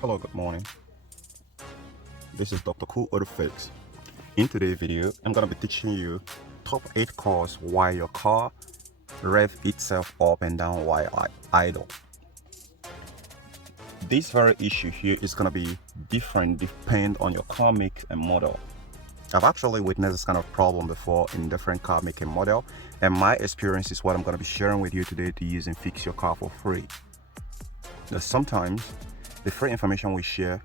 Hello, good morning. This is Dr. Cool Auto Fix. In today's video, I'm going to be teaching you top 8 causes why your car rev itself up and down while idle. This very issue here is going to be different depending on your car make and model. I've actually witnessed this kind of problem before in different car make and model, and my experience is what I'm going to be sharing with you today to use and fix your car for free. Now, sometimes the free information we share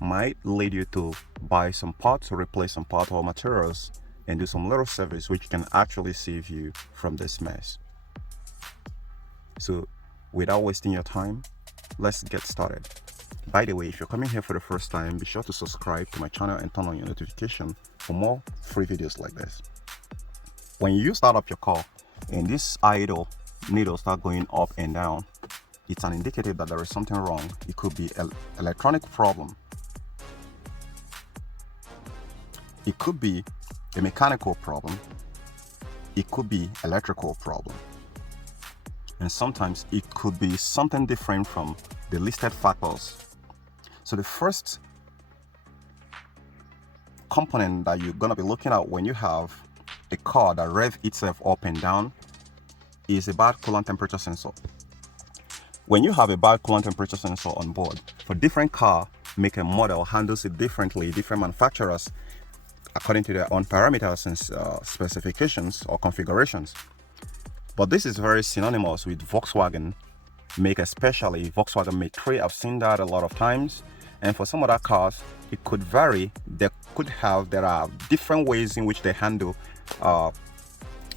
might lead you to buy some parts or replace some part or materials and do some little service which can actually save you from this mess. So without wasting your time, let's get started. By the way, if you're coming here for the first time, be sure to subscribe to my channel and turn on your notification for more free videos like this. When you start up your car and this idle needle start going up and down, it's an indicator that there is something wrong. It could be an electronic problem. It could be a mechanical problem. It could be electrical problem. And sometimes it could be something different from the listed factors. So the first component that you're going to be looking at when you have a car that rev itself up and down is a bad coolant temperature sensor. When you have a bad coolant temperature sensor on board, for different car make and model handles it differently. Different manufacturers according to their own parameters and specifications or configurations. But this is very synonymous with Volkswagen make, especially Volkswagen make 3. I've seen that a lot of times. And for some other cars, it could vary. There are different ways in which they handle a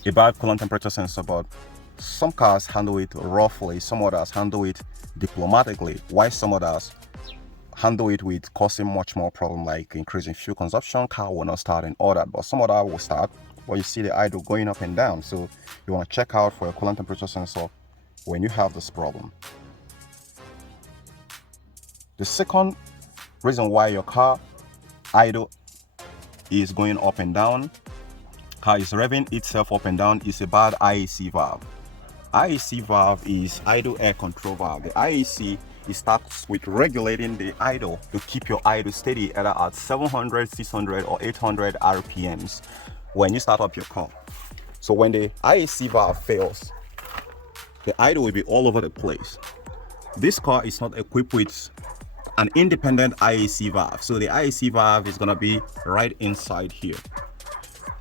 bad coolant temperature sensor, but some cars handle it roughly, some others handle it diplomatically, while some others handle it with causing much more problem like increasing fuel consumption, car will not start and all that. But some other will start, but you see the idle going up and down. So you want to check out for your coolant temperature sensor when you have this problem. The second reason why your car idle is going up and down, car is revving itself up and down, is a bad IAC valve. IAC valve is idle air control valve. The IAC, it starts with regulating the idle to keep your idle steady either at 700, 600 or 800 RPMs when you start up your car. So when the IAC valve fails, the idle will be all over the place. This car is not equipped with an independent IAC valve, so the IAC valve is going to be right inside here.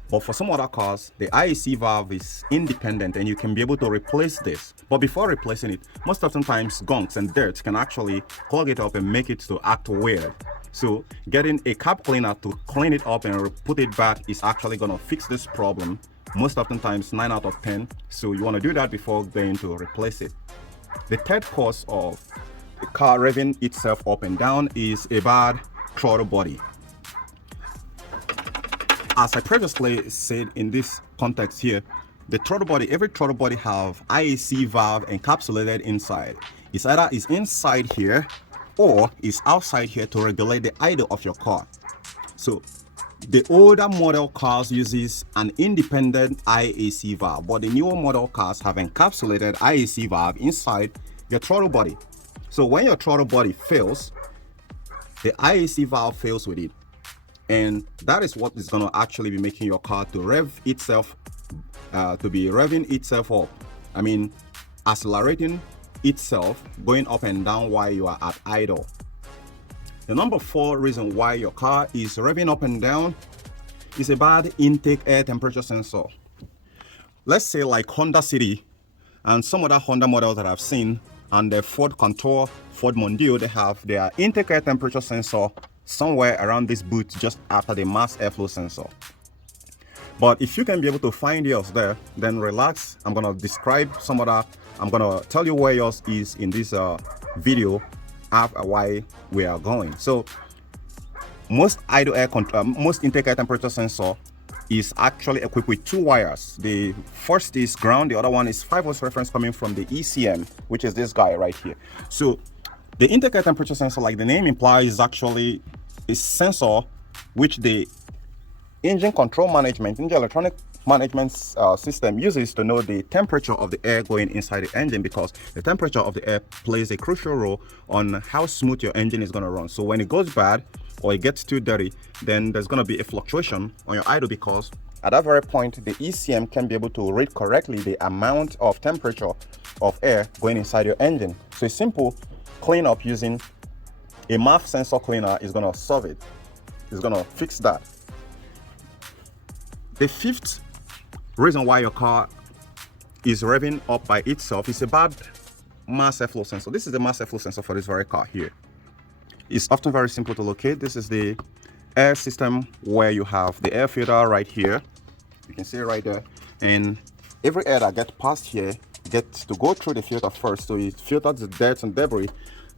But for some other cars, the IAC valve is independent and you can be able to replace this. But before replacing it, most oftentimes gunks and dirt can actually clog it up and make it to act weird. So getting a cap cleaner to clean it up and put it back is actually going to fix this problem. Most oftentimes 9 out of 10. So you want to do that before going to replace it. The third cause of the car revving itself up and down is a bad throttle body. As I previously said in this context here, the throttle body, every throttle body have IAC valve encapsulated inside. It's either is inside here or is outside here to regulate the idle of your car. So the older model cars uses an independent IAC valve, but the newer model cars have encapsulated IAC valve inside your throttle body. So when your throttle body fails, the IAC valve fails with it. And that is what is going to actually be making your car to rev itself, to be revving itself up. I mean, accelerating itself, going up and down while you are at idle. The number 4 reason why your car is revving up and down is a bad intake air temperature sensor. Let's say like Honda City and some other Honda models that I've seen, and the Ford Contour, Ford Mondeo, they have their intake air temperature sensor somewhere around this boot just after the mass airflow sensor. But if you can be able to find yours there, then relax. I'm going to describe some other, I'm going to tell you where yours is in this video after why we are going. So most idle air most intake air temperature sensor is actually equipped with 2 wires. The first is ground, the other one is 5 volts reference coming from the ECM, which is this guy right here. So the intake air temperature sensor, like the name implies, is actually a sensor which the engine control management, engine electronic management system uses to know the temperature of the air going inside the engine, because the temperature of the air plays a crucial role on how smooth your engine is going to run. So when it goes bad or it gets too dirty, then there's going to be a fluctuation on your idle, because at that very point the ECM can be able to read correctly the amount of temperature of air going inside your engine. So a simple cleanup using a MAF sensor cleaner is going to solve it. It's going to fix that. The fifth reason why your car is revving up by itself is a bad mass airflow sensor. This is the mass airflow sensor for this very car here. It's often very simple to locate. This is the air system where you have the air filter right here. You can see it right there. And every air that gets past here gets to go through the filter first. So it filters the dirt and debris,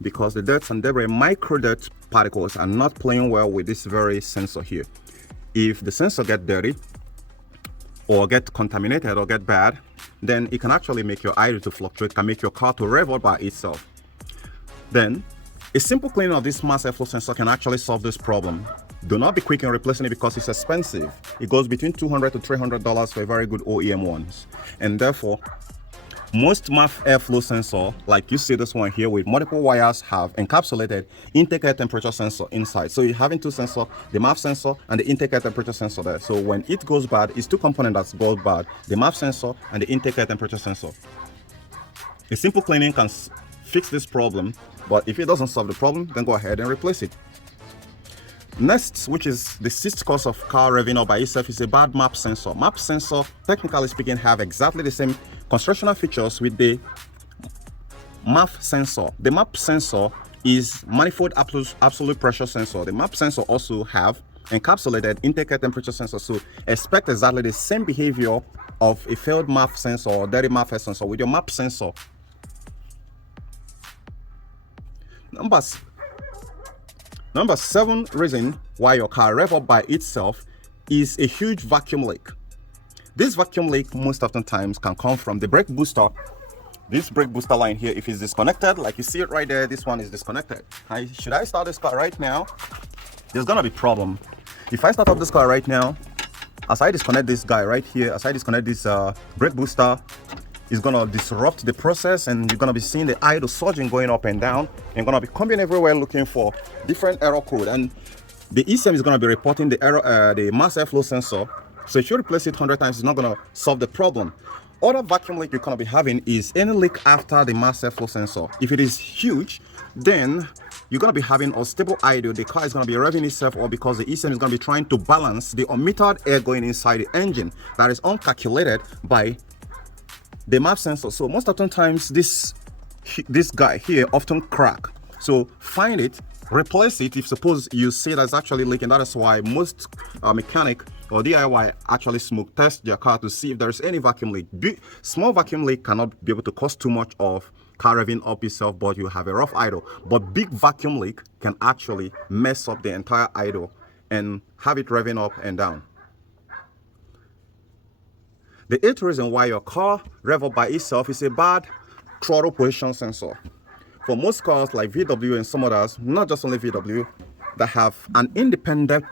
because the dirt and debris, micro dirt particles, are not playing well with this very sensor here. If the sensor gets dirty or get contaminated or get bad, then it can actually make your idle to fluctuate, can make your car to rev up by itself. Then a simple cleaning of this mass airflow sensor can actually solve this problem. Do not be quick in replacing it because it's expensive. It goes between $200 to $300 for a very good OEM ones. And therefore, most MAF airflow sensor, like you see this one here with multiple wires, have encapsulated intake air temperature sensor inside. So you're having two sensors, the MAF sensor and the intake air temperature sensor there. So when it goes bad, it's two components that go bad, the MAF sensor and the intake air temperature sensor. A simple cleaning can fix this problem, but if it doesn't solve the problem, then go ahead and replace it. Next, which is the sixth cause of car revving up by itself, is a bad MAP sensor. MAP sensor, technically speaking, have exactly the same constructional features with the MAP sensor. The MAP sensor is manifold absolute pressure sensor. The MAP sensor also have encapsulated intake air temperature sensor. So expect exactly the same behavior of a failed MAP sensor or dirty MAP sensor with your MAP sensor. Number 7 reason why your car rev up by itself is a huge vacuum leak. This vacuum leak most often times can come from the brake booster. This brake booster line here, if it's disconnected, like you see it right there, this one is disconnected. Should I start this car right now? There's gonna be problem. If I start up this car right now, as I disconnect this guy right here, as I disconnect this brake booster, it's gonna disrupt the process, and you're gonna be seeing the idle surging going up and down, and gonna be coming everywhere looking for different error code, and the ECM is gonna be reporting the error, the mass airflow sensor. So if you replace it 100 times, it's not gonna solve the problem. Other vacuum leak you're gonna be having is any leak after the mass airflow sensor. If it is huge, then you're gonna be having unstable idle. The car is gonna be revving itself, or because the ECM is gonna be trying to balance the unmetered air going inside the engine that is uncalculated by the MAP sensor. So most often times this guy here often crack. So find it, replace it if suppose you see that's actually leaking. That is why most mechanic or DIY actually smoke test their car to see if there's any vacuum leak. Small vacuum leak cannot be able to cause too much of car revving up itself, but you have a rough idle. But big vacuum leak can actually mess up the entire idle and have it revving up and down. The 8th reason why your car rev up by itself is a bad throttle position sensor. For most cars like VW and some others, not just only VW, that have an independent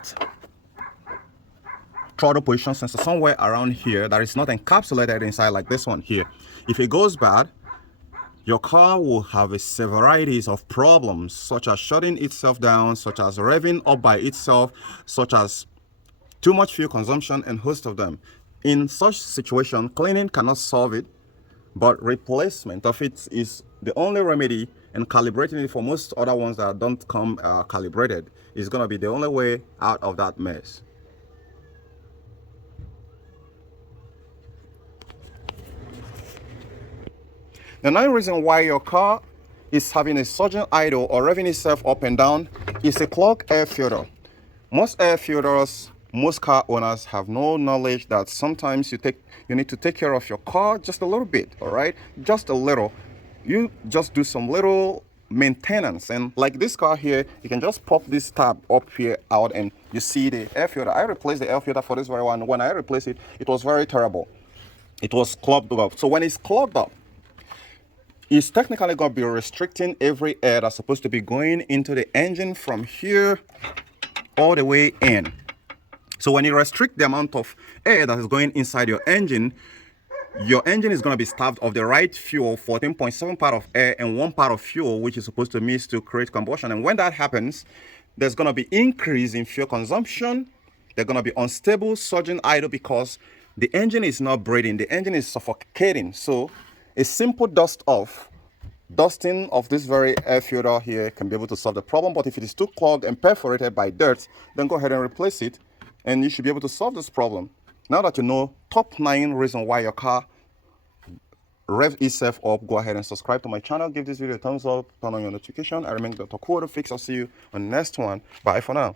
throttle position sensor somewhere around here that is not encapsulated inside like this one here. If it goes bad, your car will have a varieties of problems, such as shutting itself down, such as revving up by itself, such as too much fuel consumption, and host of them. In such situation, cleaning cannot solve it, but replacement of it is the only remedy, and calibrating it for most other ones that don't come calibrated is going to be the only way out of that mess. The 9th reason why your car is having a surging idle or revving itself up and down is a clogged air filter. Most air filters, most car owners have no knowledge that sometimes you need to take care of your car just a little bit, all right? Just a little. You just do some little maintenance, and like this car here, you can just pop this tab up here out and you see the air filter. I replaced the air filter for this very one. When I replaced it, it was very terrible. It was clogged up. So when it's clogged up, it's technically going to be restricting every air that's supposed to be going into the engine from here all the way in. So when you restrict the amount of air that is going inside your engine is going to be starved of the right fuel, 14.7 part of air and 1 part of fuel, which is supposed to mix to create combustion. And when that happens, there's going to be increase in fuel consumption. They're going to be unstable, surging idle, because the engine is not breathing. The engine is suffocating. So a simple dusting of this very air filter here can be able to solve the problem. But if it is too clogged and perforated by dirt, then go ahead and replace it, and you should be able to solve this problem. Now that you know top 9 reasons why your car rev itself up, go ahead and subscribe to my channel. Give this video a thumbs up, turn on your notification. I remain Dr. Cool to Fix. I'll see you on the next one. Bye for now.